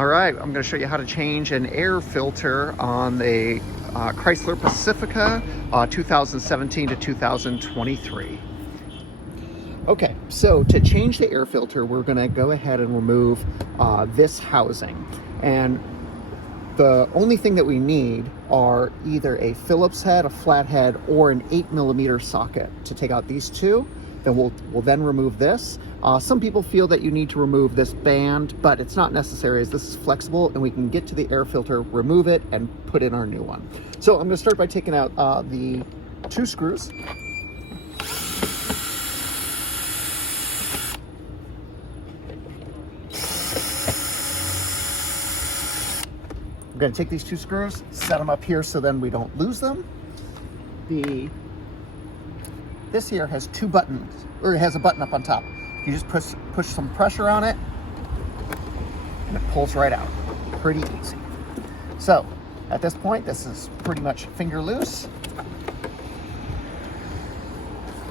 All right, I'm going to show you how to change an air filter on the Chrysler Pacifica 2017 to 2023. Okay, so to change the air filter, we're going to go ahead and remove this housing. And the only thing that we need are either a Phillips head, a flathead, or an 8mm socket to take out these two. Then we'll then remove this. Some people feel that you need to remove this band, but it's not necessary as this is flexible and we can get to the air filter, remove it, and put in our new one. So I'm going to start by taking out the two screws. I'm going to take these two screws, set them up here so then we don't lose them. This here has two buttons, or it has a button up on top. You just push some pressure on it, and it pulls right out. Pretty easy. So, at this point, this is pretty much finger loose.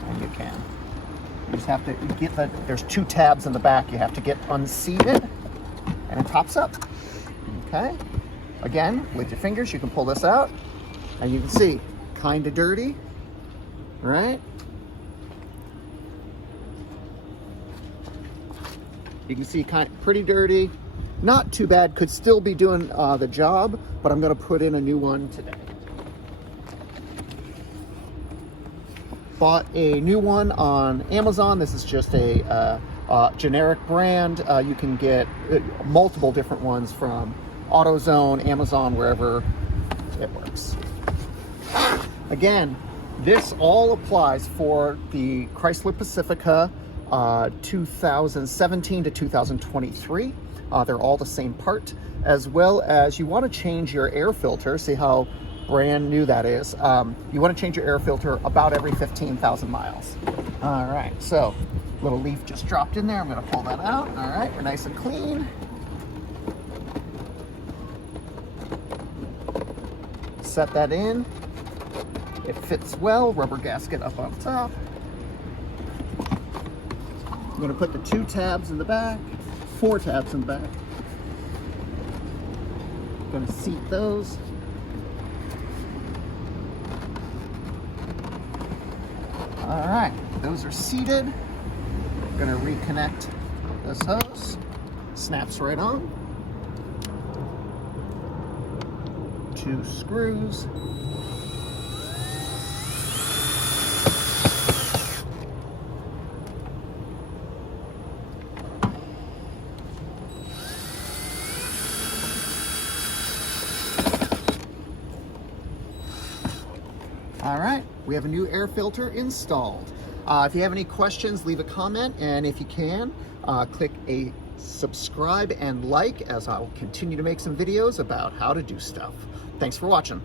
And you can. You just have to get there's two tabs in the back you have to get unseated, and it pops up. Okay? Again, with your fingers, you can pull this out, and you can see, kind of dirty, right? You can see pretty dirty, not too bad, could still be doing the job, but I'm gonna put in a new one today. Bought a new one on Amazon. This is just a generic brand. You can get multiple different ones from AutoZone, Amazon, wherever it works. Again, this all applies for the Chrysler Pacifica 2017 to 2023. They're all the same part, as well as you want to change your air filter. See how brand new that is. You want to change your air filter about every 15,000 miles. All right, so little leaf just dropped in there. I'm going to pull that out. All right, we're nice and clean. Set that in. It fits well. Rubber gasket up on top. I'm going to put the two tabs in the back, four tabs in the back. I'm going to seat those. All right, those are seated. I'm going to reconnect this hose. Snaps right on. Two screws. All right, we have a new air filter installed. If you have any questions, leave a comment, and if you can, click a subscribe and like, as I'll continue to make some videos about how to do stuff. Thanks for watching.